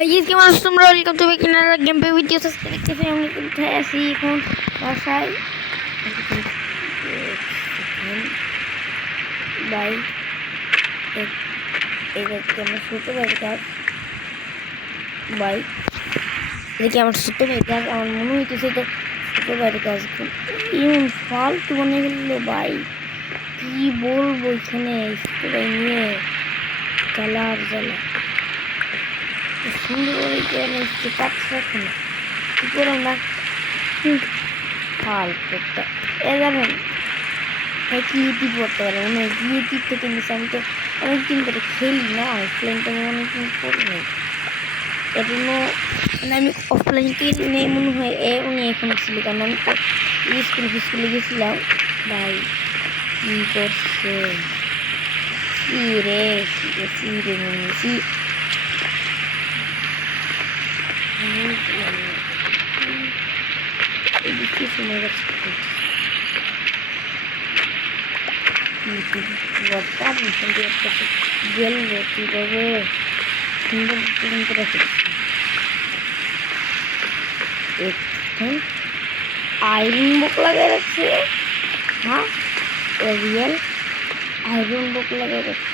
Guys, ¿qué más? Welcome to another gameplay video. Suscríbete si no me gusta así con pasar. Bye. Que আমার ছোট ভাইটা ভাই দেখি আমার ছোট ভাইটা আমার মনে হইতেছে তো ছোট ভাইয়ের কাজ ইউন ফালতু মনে গেল ভাই কি বলবো এখানে ছোট ভাই নিয়ে জ্বালা আর জ্বালা সুন্দর করে পাচ্ছে এখন কি করে আমরা ফালতুটা এ জানেন কি ইউটিউব করতে পারে অনেক ইউটিউব থেকে নিচ্ছে আমি তো অনেকদিন ধরে খেলি না অফলাইনটা আমি অনেকদিন করি নাই এর জন্য মানে আমি অফলাইন কিনে মনে হয় উনি এখন ছিল কারণ আমি তো স্কুলে গেছিলাম ভাই কি করছে কি রে নিয়েছি শুনে গেছে সুন্দর আয়রন বুক লাগাই রাখছে হ্যাঁ রিয়েল আয়রন বুক লাগাই রাখছে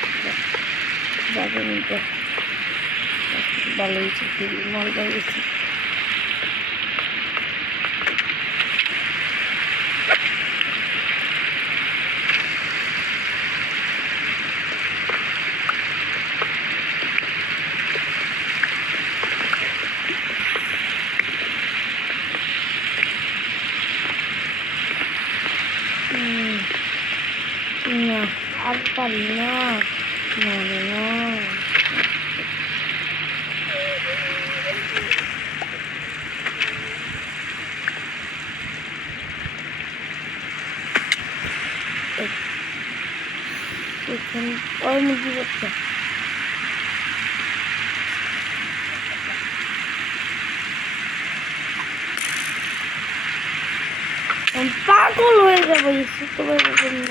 ভালো হয়েছে মাল গেছে না আর পারি না ওই মুরগি বাচ্চা পাগল হয়ে যাবো তোমার জন্য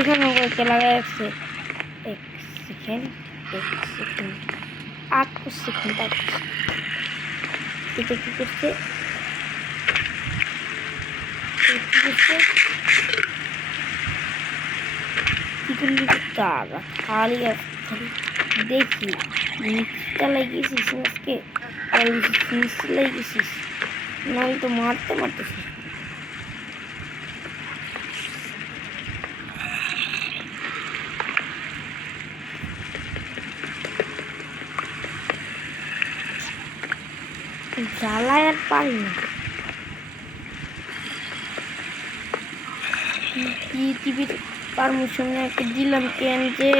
এখানে কয়েকটা লাগাই রাখছে এক সেকেন্ড 8 সেকেন্ড এটা কি করছে খালি দেখি নিচটা লাগিয়েছিস আজকে লাগিয়েছিস নয় তো মারতেছিস জ্বালায় আর পারি না টিভির পারমিশন একটা দিলাম কেন যে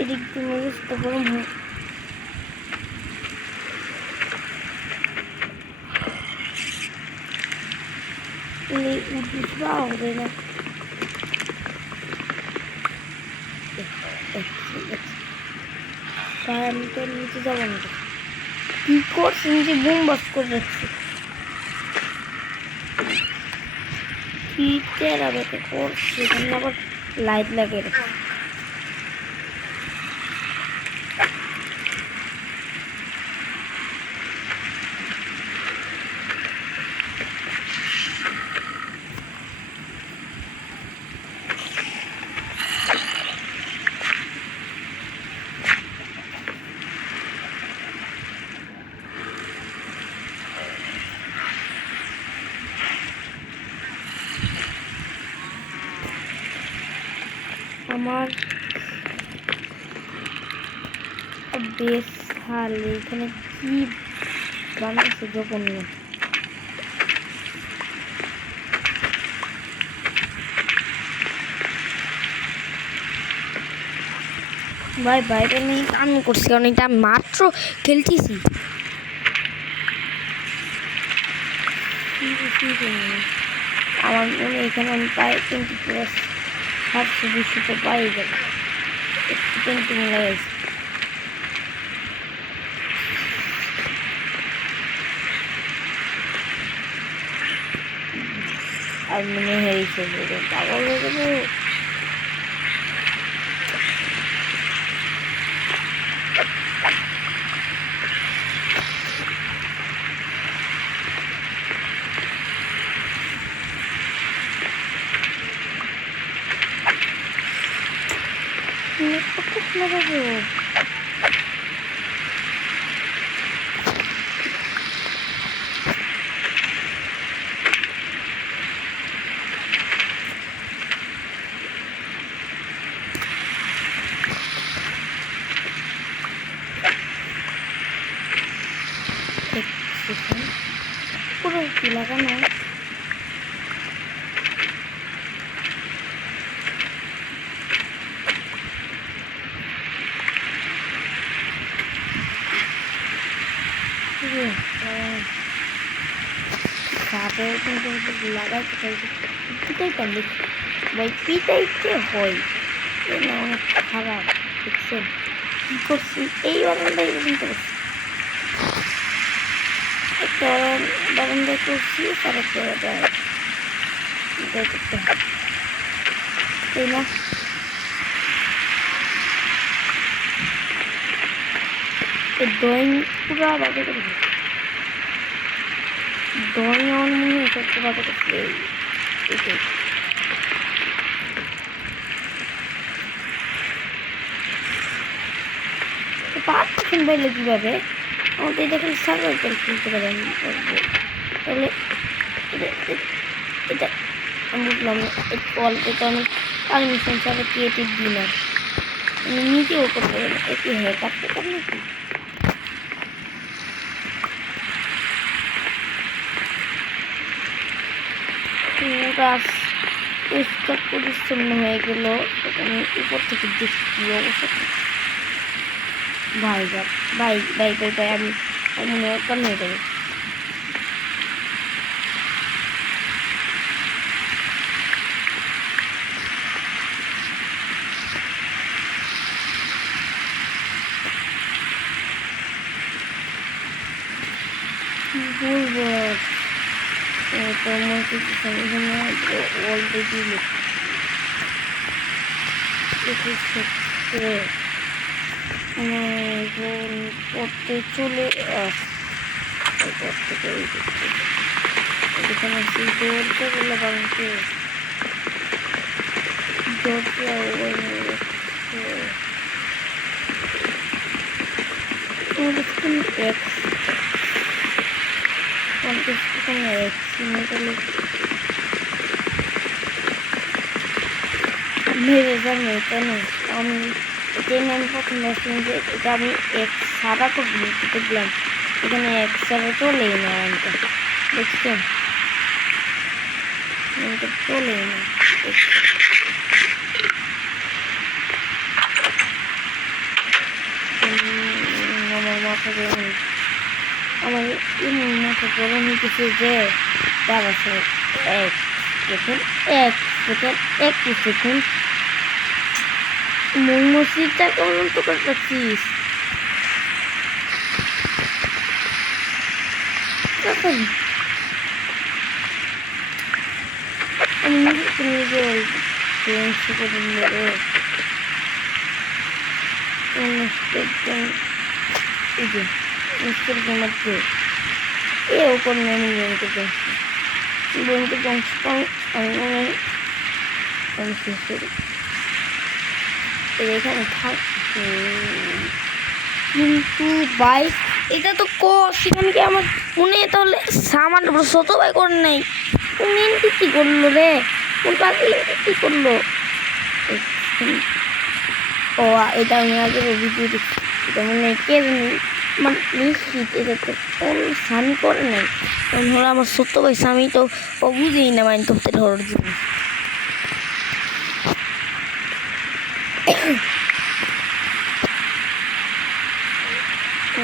এদিক দিয়ে মেজাজটা গরম হয় আমি তো নিচে যাবো না কি করছে নিচে বুম বাস করে রাখছে কি তেরা বেতে করছে এখানে আবার লাইট লাগিয়ে রাখছে আমার বেশ হাল এখানে কি বানাচ্ছে জঘন্য ভাই বাইরে নেই আমি করছি কারণ এটা মাত্র খেলতেছি আমার মনে হয় এখানে আমি প্রায় 20+ 700-200 তো পাই যাবো। একটু পেন্টিং লাগাইছি। আর মনে হয় পাগল হয়ে যাবো। কত লাগাবো? পুরো কি লাগানো? তারপরে কিন্তু লাগাইতে চাইছি, পিটাইতাম দেখি ভাই, পিটাইতে হয় না, অনেক খারাপ। দেখছেন কি করছি? এই বাগানটাই কিন্তু একটা বাগানটাই করছি, তারপরে করতে হয়, তাই না? ড্রয়িং পুরো বাজে করে ড্রয়িং আমার মনে হয় সবচেয়ে বাজে করছে এটাই। পারতেছেন বললে কীভাবে? আমার তো এটা খালি সার্ভার করে কিনতে পারি আমি, তাহলে এটা আমি বুঝলাম না। এটা অনেক পারমিশন ছাড়া ক্রিয়েটিভ দিই না, আমি নিজেও করতে পারি না। এটি হ্যাঁ কাটতে পারি নাকি? গাছ পরিষ্কার পরিচ্ছন্ন হয়ে গেল। আমি উপর থেকে দেখি কি অবস্থা। ভাই ভাই ভাই ভাই ভাই আমি মনে হয় কান্না হয়ে যাবে। বলবো তোমার কিছু অলরেডি পড়তে চলে এখানে দৌড়তে বলে বাড়িতে দৌড়তে ভেবে জানি কেন আমি এটাই আমি প্রথম ভাবছিলাম যে এটা আমি এক সাদা করে দেখলাম এখানে এক সাদা চলেই না আমটা, দেখছেন চলেই না। আমার মাথা গরম, আমার এমন মাথা গরম হইতেছে যে তার আছে এক সেকেন্ড মসজিদটা কেমন তো করতেছিস? আমি নিজে করে নেবে এই যে মিস্টার ঘুমাচ্ছে এও করে আমি বোনকে জংশন আমি শেষ করি এখানে থাক। কিন্তু ভাই এটা তো সেখানে কি আমার মনে তাহলে সামান ছোট ভাই করে নাই, কি করলো রে? কোন পাগলি কি করলো? ও এটা আমি আগে ভিডিও দেখছি, এটা মনে হয় কে মানে নিশ্চিত এটা তো কোন স্বামী করে নাই, হলো আমার ছোট্ট ভাই স্বামী তো ও বুঝেই না মাইন তো ধরার জিনিস।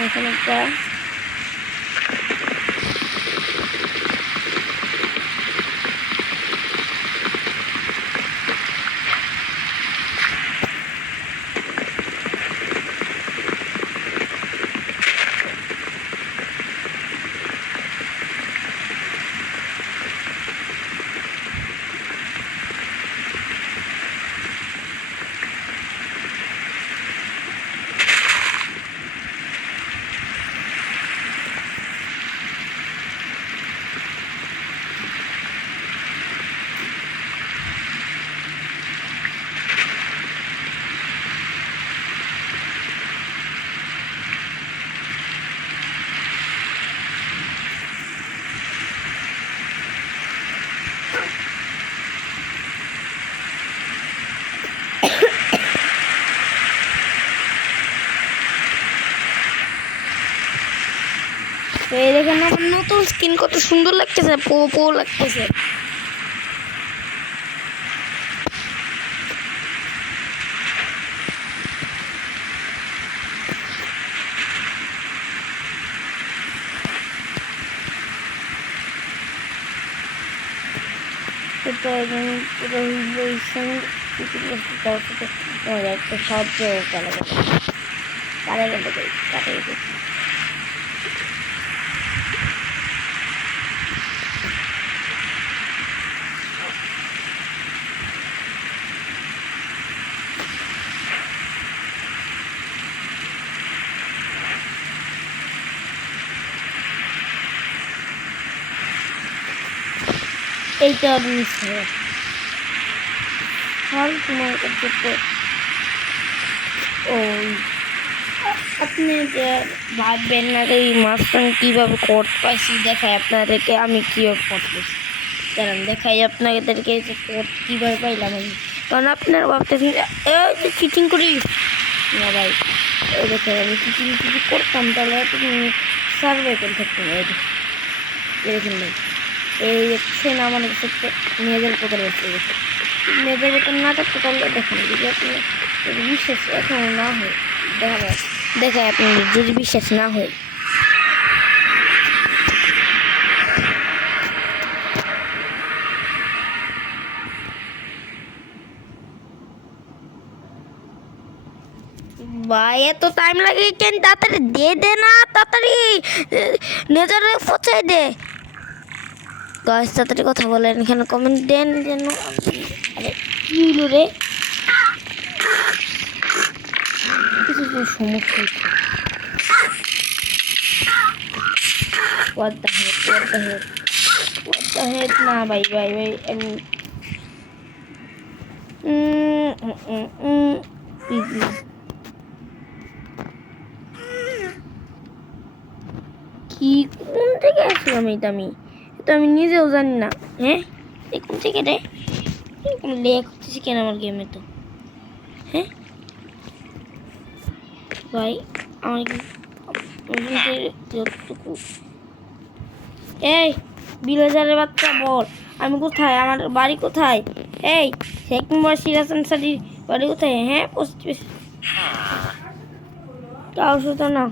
এখানে একটা আমার নতুন স্কিন কত সুন্দর লাগতেছে, পো পো লাগতেছে। তো পুরো একটা সাহায্য করা গেল, কারা গেল কাটা গেছে। এইটা মিস হয়ে হল তোমার কাছে তো। ওই আপনি যে ভাববেন না এই মাছটা কীভাবে করতে পাইছি, দেখাই আপনাদেরকে আমি কীভাবে করতেছি। কারণ দেখাই আপনাদেরকে যে কোর্ট কীভাবে পাইলাম আমি। কারণ আপনারা ভাবতেছেন যে চিটিং করি না ভাই, ওই দেখে আমি চিটিং যদি করতাম তাহলে তুমি সার্ভে করে থাকতাম। এরকম ভাই এই হচ্ছে না আমার কাছে মেয়েদের প্রকার বসে গেছে। মেয়েদের প্রকার না থাকতে তাহলে দেখেন যদি আপনি যদি বিশ্বাস এখন না হয় দেখায় আপনাদের যদি বিশ্বাস না হয়। ভাই এত টাইম লাগে কেন? তাড়াতাড়ি দে না, তাড়াতাড়ি নেজারে পচাই দে। গাছ তাড়াতাড়ি কথা বলেন, এখানে কমেন্ট দেন যেন। আরে কি হইল রে? কিছু সমস্যা হচ্ছে। What the heck না ভাই আমি কি কোন থেকে আসলাম? এটা আমি নিজেও জানি না। হ্যাঁ এই কোন থেকে রে লেখ হচ্ছে কেন আমার গেমে? তো হ্যাঁ ভাই আমার যতটুকু এই বিলেজারের বাচ্চা বল আমি কোথায়, আমার বাড়ি কোথায়? এই শেখ নম্বর সিরাজ আনসারির বাড়ি কোথায়? হ্যাঁ কাউ শুধু না